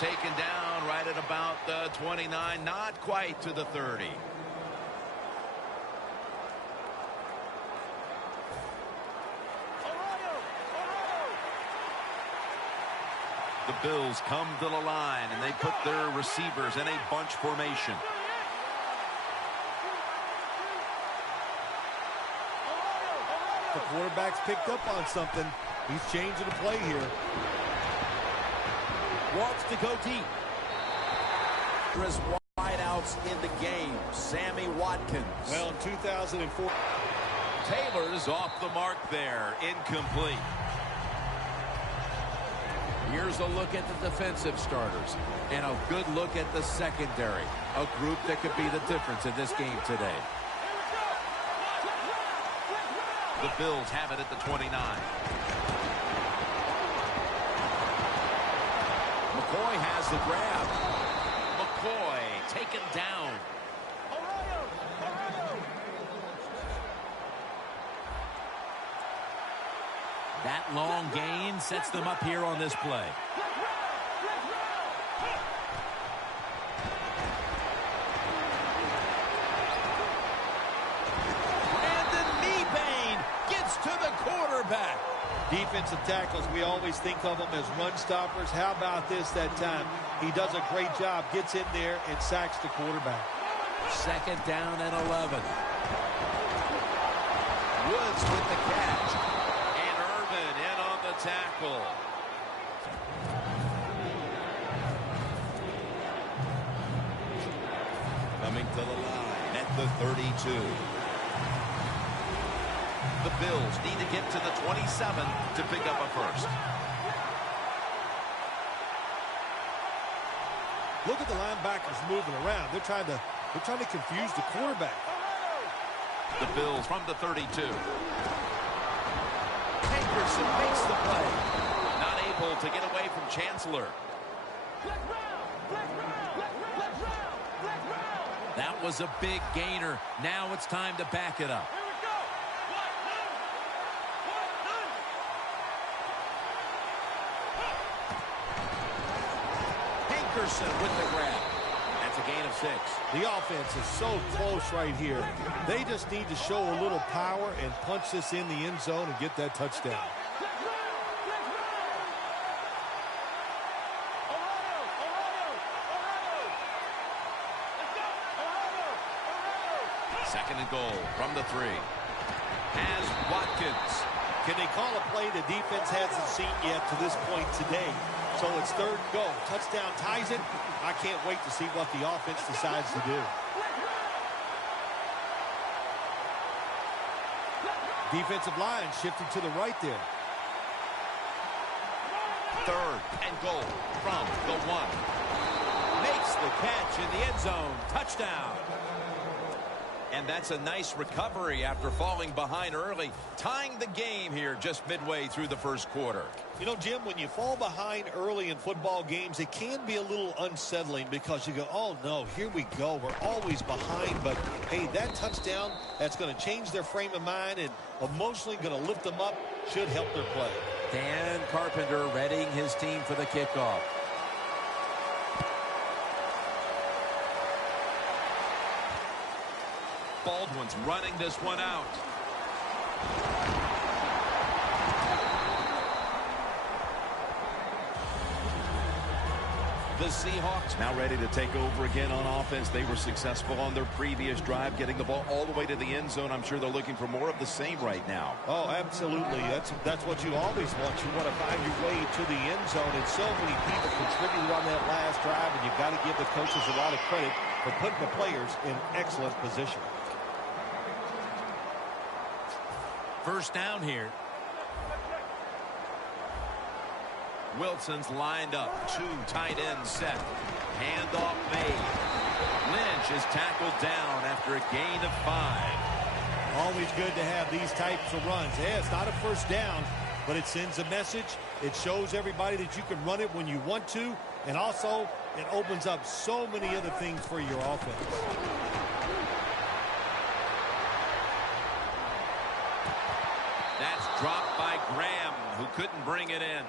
taken down right at about the 29, not quite to the 30. The Bills come to the line, and they put their receivers in a bunch formation. The quarterback's picked up on something. He's changing the play here. Wants to go deep. There's wideouts in the game. Sammy Watkins. Well, in 2004. Taylor's off the mark there. Incomplete. Here's a look at the defensive starters and a good look at the secondary. A group that could be the difference in this game today. The Bills have it at the 29. McCoy has the grab. McCoy taken down. That long gain sets them up here on this play. To the quarterback. Defensive tackles, we always think of them as run stoppers. How about this that time? He does a great job, gets in there and sacks the quarterback. Second down and 11. Woods with the catch. And Irvin in on the tackle. Coming to the line at the 32. The Bills need to get to the 27 to pick up a first. Look at the linebackers moving around. They're trying to confuse the quarterback. The Bills from the 32. Hankerson makes the play. Not able to get away from Chancellor. That was a big gainer. Now it's time to back it up. With the grab. That's a gain of 6. The offense is so close right here. They just need to show a little power and punch this in the end zone and get that touchdown. Second and goal from the 3. Has Watkins. Can they call a play the defense hasn't seen yet to this point today? So it's third and goal. Touchdown ties it. I can't wait to see what the offense decides to do. Defensive line shifting to the right there. Third and goal from the 1. Makes the catch in the end zone. Touchdown. And that's a nice recovery after falling behind early, tying the game here just midway through the first quarter. You know, Jim, when you fall behind early in football games, it can be a little unsettling because you go, oh, no, here we go. We're always behind. But, hey, that touchdown, that's going to change their frame of mind and emotionally going to lift them up, should help their play. Dan Carpenter readying his team for the kickoff. Baldwin's running this one out. The Seahawks now ready to take over again on offense. They were successful on their previous drive, getting the ball all the way to the end zone. I'm sure they're looking for more of the same right now. Oh, absolutely. That's what you always want. You want to find your way to the end zone, and so many people contributed on that last drive, and you've got to give the coaches a lot of credit for putting the players in excellent position. First down here. Wilson's lined up. 2 tight ends set. Handoff made. Lynch is tackled down after a gain of 5. Always good to have these types of runs. Yeah, it's not a first down, but it sends a message. It shows everybody that you can run it when you want to, and also it opens up so many other things for your offense. That's dropped by Graham, who couldn't bring it in.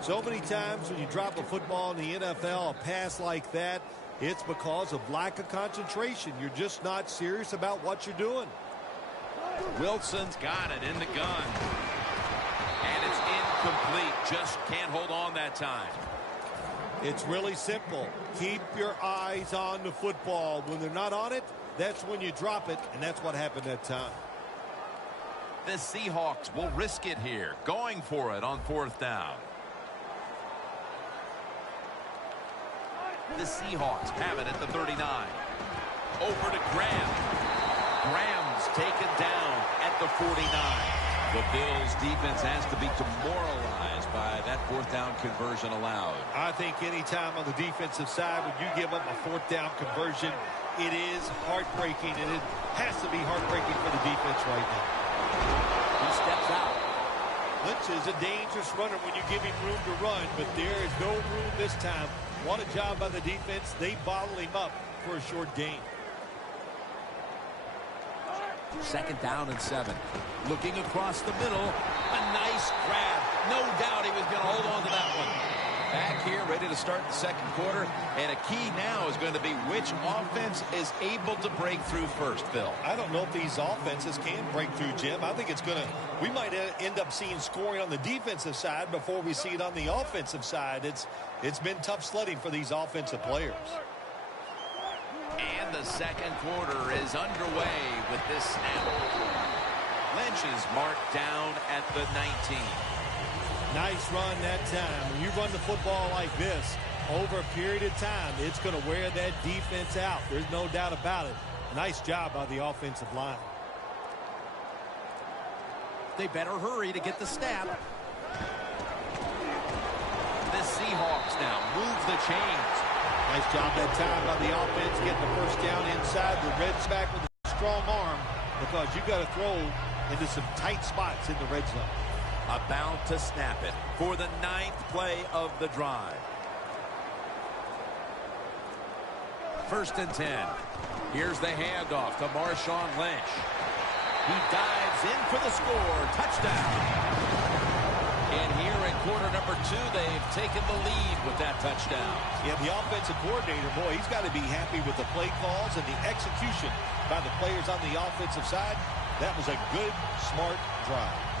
So many times when you drop a football in the NFL, a pass like that, it's because of lack of concentration. You're just not serious about what you're doing. Wilson's got it in the gun. And it's incomplete. Just can't hold on that time. It's really simple. Keep your eyes on the football. When they're not on it, that's when you drop it, and that's what happened that time. The Seahawks will risk it here, going for it on 4th down. The Seahawks have it at the 39. Over to Graham. Graham's taken down at the 49. The Bills defense has to be demoralized by that 4th down conversion allowed. I think any time on the defensive side when you give up a 4th down conversion, it is heartbreaking, and it has to be heartbreaking for the defense right now. He steps out. Lynch is a dangerous runner when you give him room to run, but there is no room this time. What a job by the defense. They bottle him up for a short gain. 2nd down and 7. Looking across the middle. A nice grab. No doubt he was going to hold on to that one. Back here, ready to start the 2nd quarter. And a key now is going to be which offense is able to break through first, Bill. I don't know if these offenses can break through, Jim. I think it's going to, we might end up seeing scoring on the defensive side before we see it on the offensive side. It's been tough sledding for these offensive players. And the 2nd quarter is underway with this snap. Lynch is marked down at the 19. Nice run that time. When you run the football like this over a period of time, it's going to wear that defense out. There's no doubt about it. Nice job by the offensive line. They better hurry to get the snap. The Seahawks now move the chains. Nice job that time by the offense getting the 1st down inside. The Reds back with a strong arm because you got to throw into some tight spots in the red zone. About to snap it for the 9th play of the drive. 1st and 10. Here's the handoff to Marshawn Lynch. He dives in for the score. Touchdown. And here in quarter number 2, they've taken the lead with that touchdown. Yeah, the offensive coordinator, boy, he's got to be happy with the play calls and the execution by the players on the offensive side. That was a good, smart drive.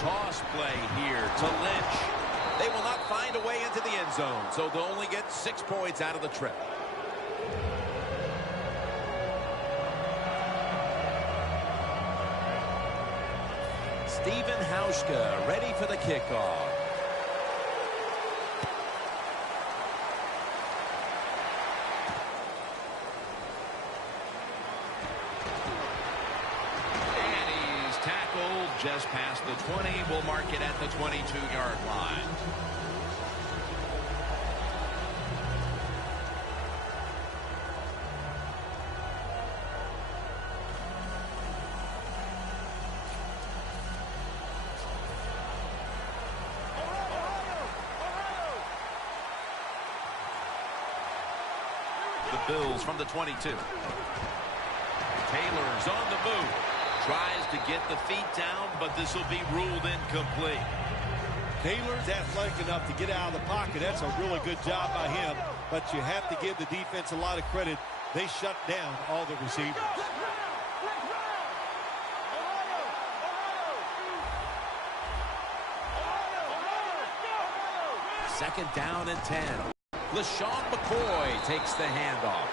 Toss play here to Lynch. They will not find a way into the end zone, so they'll only get 6 points out of the trip. Stephen Hauschka ready for the kickoff. Just past the 20. We'll mark it at the 22-yard line. The Bills from the 22. Taylor's on the move. Tries to get the feet down, but this will be ruled incomplete. Taylor's athletic enough to get out of the pocket. That's a really good job by him, but you have to give the defense a lot of credit. They shut down all the receivers. Second down and 10. LaShawn McCoy takes the handoff.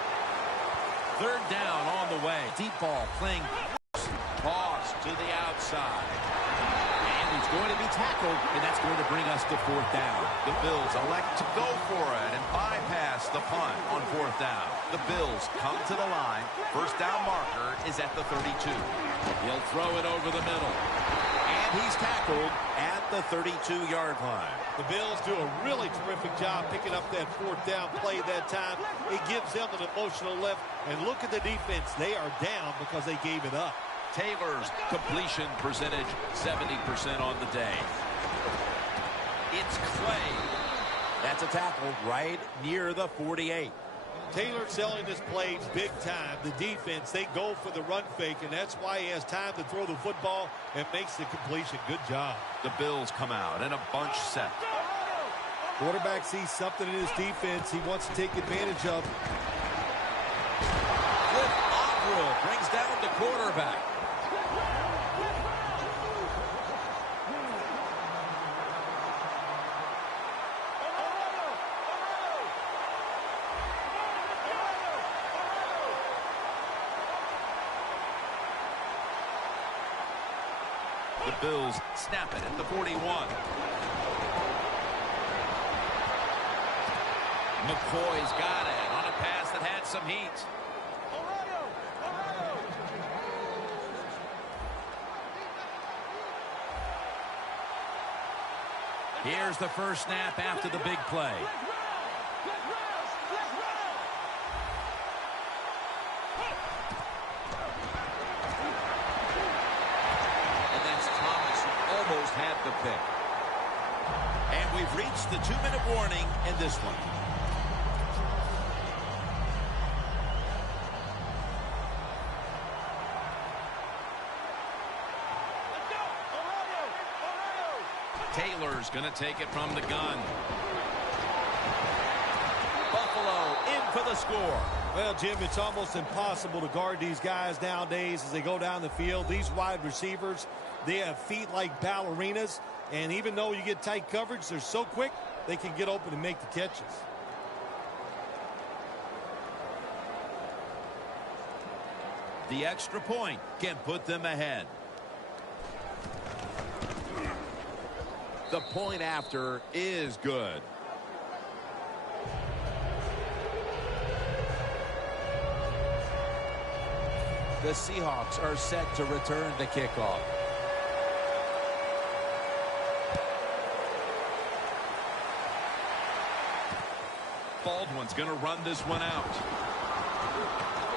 3rd down on the way. Deep ball playing. Toss to the outside. And he's going to be tackled, and that's going to bring us to 4th down. The Bills elect to go for it and bypass the punt on 4th down. The Bills come to the line. 1st down marker is at the 32. He'll throw it over the middle. And he's tackled at the 32-yard line. The Bills do a really terrific job picking up that 4th down play that time. It gives them an emotional lift. And look at the defense. They are down because they gave it up. Taylor's completion percentage 70% on the day. It's Clay. That That's a tackle right near the 48. Taylor selling this play big time. The defense, they go for the run fake, and that's why he has time to throw the football and makes the completion. Good job. The Bills come out in a bunch set. Quarterback sees something in his defense he wants to take advantage of. Cliff Avril brings down the quarterback. The Bills snap it at the 41. McCoy's got it on a pass that had some heat. Here's the first snap after the big play. And that's Thomas who almost had the pick. And we've reached the 2-minute warning in this one. Taylor's going to take it from the gun. Buffalo in for the score. Well, Jim, it's almost impossible to guard these guys nowadays as they go down the field. These wide receivers, they have feet like ballerinas, and even though you get tight coverage, they're so quick, they can get open and make the catches. The extra point can put them ahead. The point after is good. The Seahawks are set to return the kickoff. Baldwin's going to run this one out.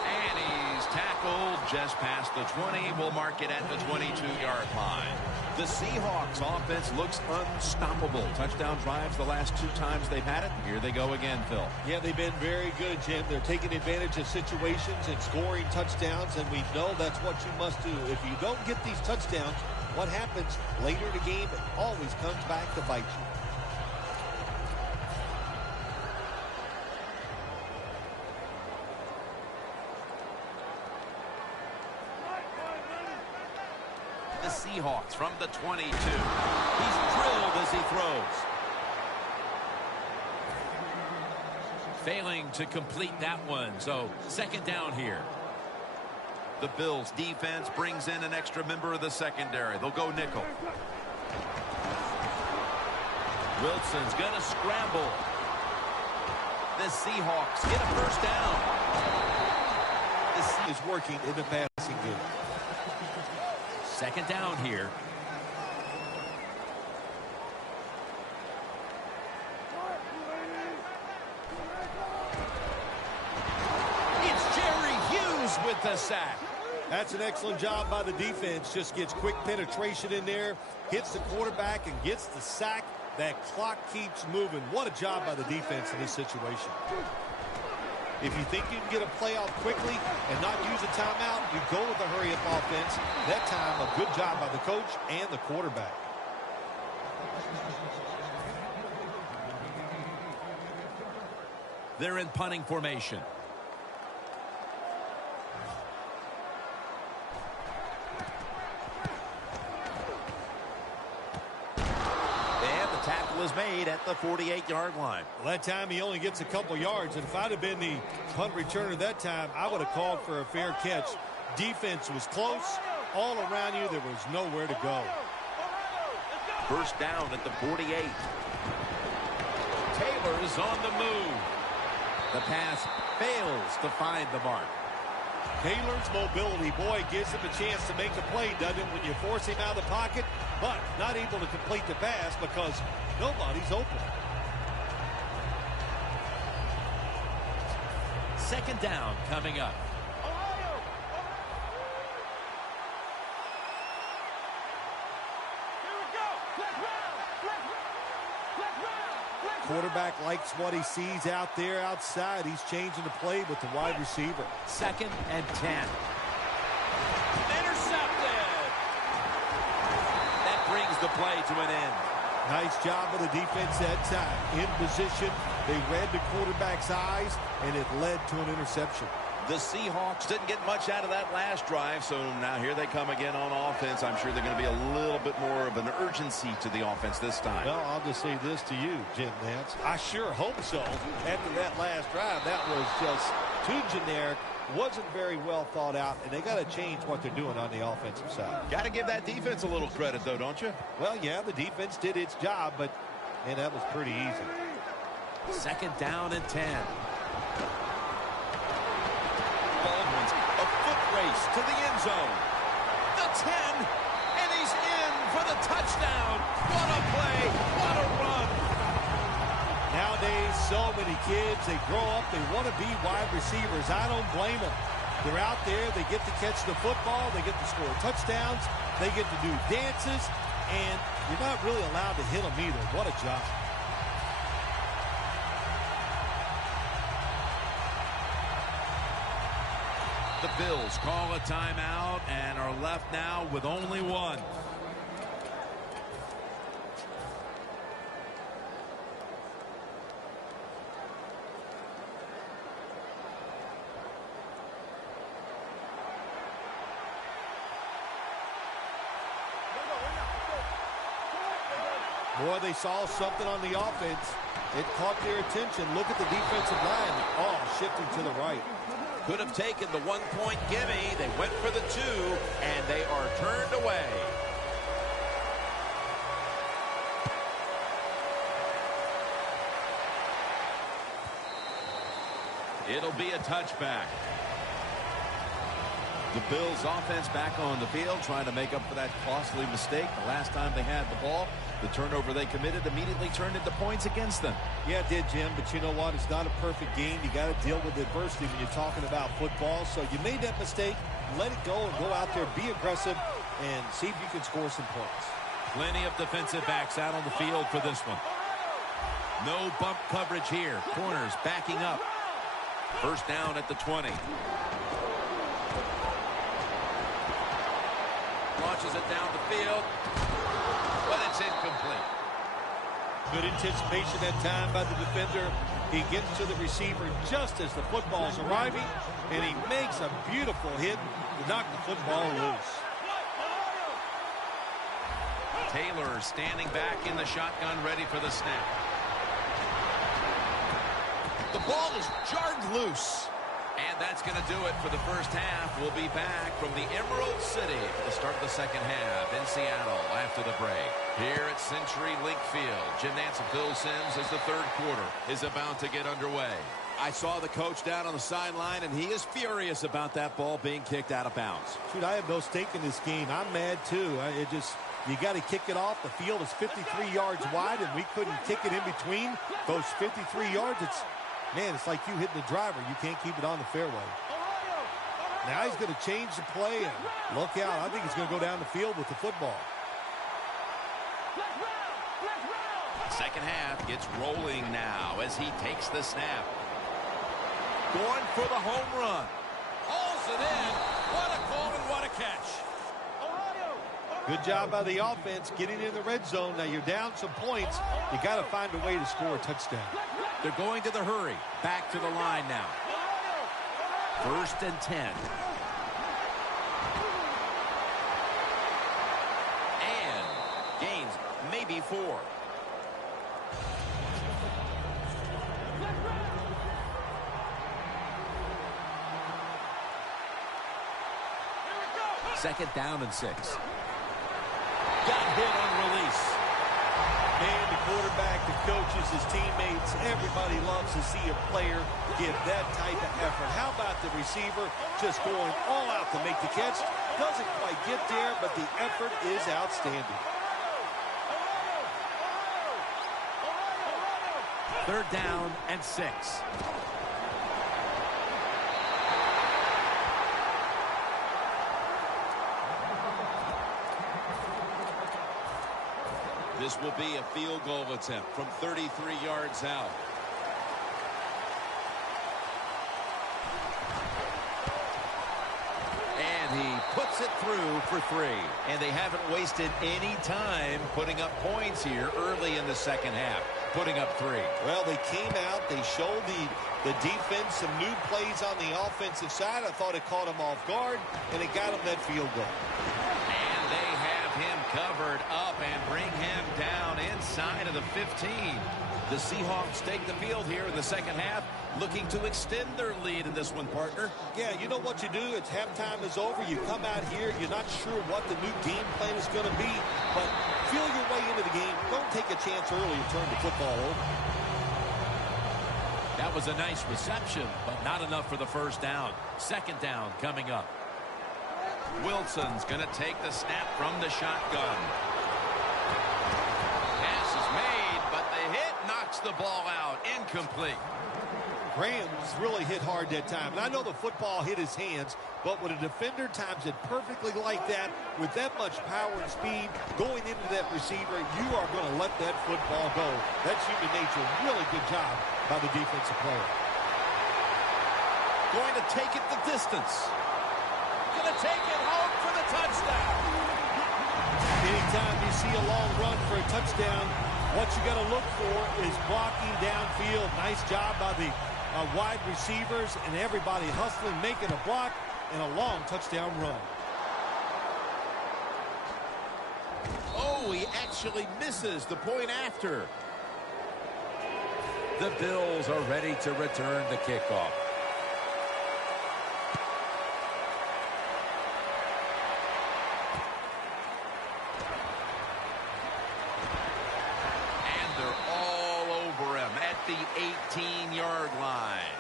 And he's tackled just past the 20. We'll mark it at the 22-yard line. The Seahawks offense looks unstoppable. Touchdown drives the last 2 times they've had it. Here they go again, Phil. Yeah, they've been very good, Jim. They're taking advantage of situations and scoring touchdowns, and we know that's what you must do. If you don't get these touchdowns, what happens later in the game, it always comes back to bite you. The Seahawks from the 22. He's drilled as he throws. Failing to complete that one, so second down here. The Bills defense brings in an extra member of the secondary. They'll go nickel. Wilson's going to scramble. The Seahawks get a first down. This is working in the passing game. Second down here. It's Jerry Hughes with the sack. That's an excellent job by the defense. Just gets quick penetration in there, hits the quarterback, and gets the sack. That clock keeps moving. What a job by the defense in this situation. If you think you can get a play out quickly and not use a timeout, you go with the hurry-up offense. That time, a good job by the coach and the quarterback. They're in punting formation. Was made at the 48-yard line. Well, that time he only gets a couple yards, and if I'd have been the punt returner that time, I would have called for a fair catch. Defense was close. All around you, there was nowhere to go. First down at the 48. Taylor's on the move. The pass fails to find the mark. Taylor's mobility, boy, gives him a chance to make a play, doesn't it, when you force him out of the pocket, but not able to complete the pass because nobody's open. Second down coming up. quarterback likes what he sees out there outside. He's changing the play with the wide receiver. 2nd and 10. Intercepted. That brings the play to an end. Nice job of the defense that time. In position, they read the quarterback's eyes, and it led to an interception. The Seahawks didn't get much out of that last drive, so now here they come again on offense. I'm sure they're going to be a little bit more of an urgency to the offense this time. Well, I'll just say this to you, Jim Nance. I sure hope so. After that last drive, that was just too generic, wasn't very well thought out, and they got to change what they're doing on the offensive side. Got to give that defense a little credit, though, don't you? Well, yeah, the defense did its job, but, man, that was pretty easy. 2nd down and 10. Baldwin's a foot race to the end zone. The 10, and he's in for the touchdown. What a play, what a run. Nowadays, so many kids, they grow up, they want to be wide receivers. I don't blame them. They're out there, they get to catch the football, they get to score touchdowns, they get to do dances, and you're not really allowed to hit them either. What a job. The Bills call a timeout and are left now with only one. Boy, they saw something on the offense. It caught their attention. Look at the defensive line. Oh, shifting to the right. Could have taken the 1-point gimme. They went for the 2, and they are turned away. It'll be a touchback. The Bills offense back on the field trying to make up for that costly mistake the last time they had the ball. The turnover they committed immediately turned into points against them. Yeah, it did, Jim, but you know what? It's not a perfect game. You got to deal with adversity when you're talking about football. So you made that mistake, let it go, and go out there, be aggressive, and see if you can score some points. Plenty of defensive backs out on the field for this one. No bump coverage here. Corners backing up. 1st down at the 20. Launches it down the field, but it's incomplete. Good anticipation that time by the defender. He gets to the receiver just as the football's arriving, and he makes a beautiful hit to knock the football loose. Taylor standing back in the shotgun, ready for the snap. The ball is jarred loose. And that's going to do it for the first half. We'll be back from the Emerald City for the start of the second half in Seattle after the break. Here at CenturyLink Field, Jim Nance and Bill Sims as the 3rd quarter is about to get underway. I saw the coach down on the sideline, and he is furious about that ball being kicked out of bounds. Shoot, I have no stake in this game. I'm mad, too. You got to kick it off. The field is 53 yards wide, and we couldn't kick it in between those 53 yards. Man, it's like you hitting the driver. You can't keep it on the fairway. Now he's going to change the play, and look out. I think he's going to go down the field with the football. Second half gets rolling now as he takes the snap. Going for the home run. Hauls it in. What a call and what a catch. Good job by the offense getting in the red zone. Now you're down some points. You got to find a way to score a touchdown. They're going to the hurry. Back to the line now. 1st and 10. And gains maybe 4. Second down and 6. Got hit on release. Man, the quarterback, the coaches, his teammates, everybody loves to see a player give that type of effort. How about the receiver just going all out to make the catch? Doesn't quite get there, but the effort is outstanding. 3rd down and 6. This will be a field goal attempt from 33 yards out. And he puts it through for 3. And they haven't wasted any time putting up points here early in the second half, putting up 3. Well, they came out, they showed the defense some new plays on the offensive side. I thought it caught them off guard, and it got them that field goal. And they have him covered up and bring him down inside of the 15. The Seahawks take the field here in the second half, looking to extend their lead in this one, partner. Yeah, you know what you do? It's halftime is over. You come out here, you're not sure what the new game plan is going to be, but feel your way into the game. Don't take a chance early and turn the football over. That was a nice reception, but not enough for the first down. Second down coming up. Wilson's going to take the snap from the shotgun. Pass is made, but the hit knocks the ball out. Incomplete. Graham's really hit hard that time. And I know the football hit his hands, but when a defender times it perfectly like that, with that much power and speed going into that receiver, you are going to let that football go. That's human nature. Really good job by the defensive player. Going to take it the distance. Going to take it home for the touchdown. Anytime you see a long run for a touchdown, what you got to look for is blocking downfield. Nice job by the wide receivers and everybody hustling, making a block, and a long touchdown run. Oh, he actually misses the point after. The Bills are ready to return the kickoff. The 18-yard line.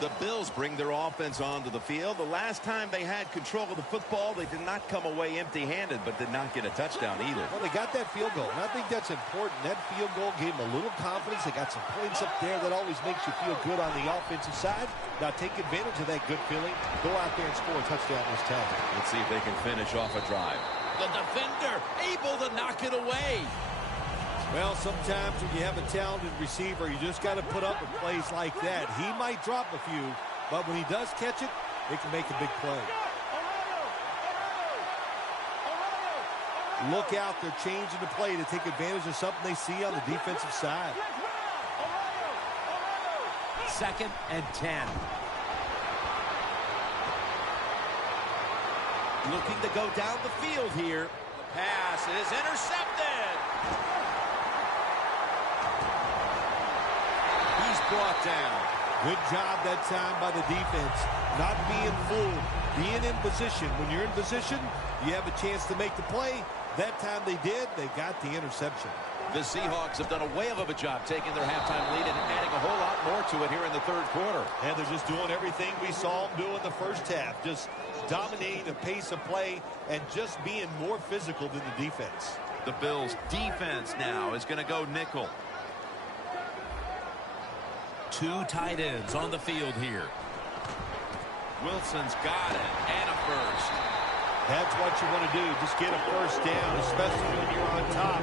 The Bills bring their offense onto the field. The last time they had control of the football, they did not come away empty-handed, but did not get a touchdown either. Well, they got that field goal, and I think that's important. That field goal gave them a little confidence. They got some points up there that always makes you feel good on the offensive side. Now take advantage of that good feeling. Go out there and score a touchdown this time. Let's see if they can finish off a drive. The defender able to knock it away. Well, sometimes when you have a talented receiver, you just got to put up with plays like that. He might drop a few, but when he does catch it, it can make a big play. Look out, they're changing the play to take advantage of something they see on the defensive side. 2nd and 10. Looking to go down the field here. The pass is intercepted. Brought down. Good job that time by the defense. Not being fooled. Being in position. When you're in position, you have a chance to make the play. That time they did. They got the interception. The Seahawks have done a whale of a job taking their halftime lead and adding a whole lot more to it here in the third quarter. And they're just doing everything we saw them do in the first half. Just dominating the pace of play and just being more physical than the defense. The Bills' defense now is going to go nickel. 2 tight ends on the field here. Wilson's got it, and a first. That's what you want to do. Just get a first down, especially when you're on top.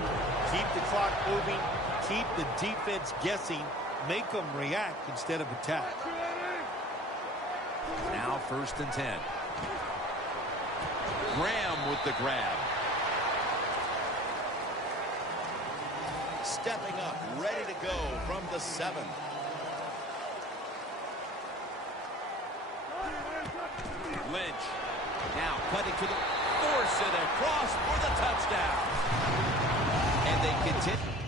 Keep the clock moving. Keep the defense guessing. Make them react instead of attack. Now 1st and 10. Graham with the grab. Stepping up, ready to go from the 7. Lynch. Now cutting to the force it across for the touchdown. And they continue.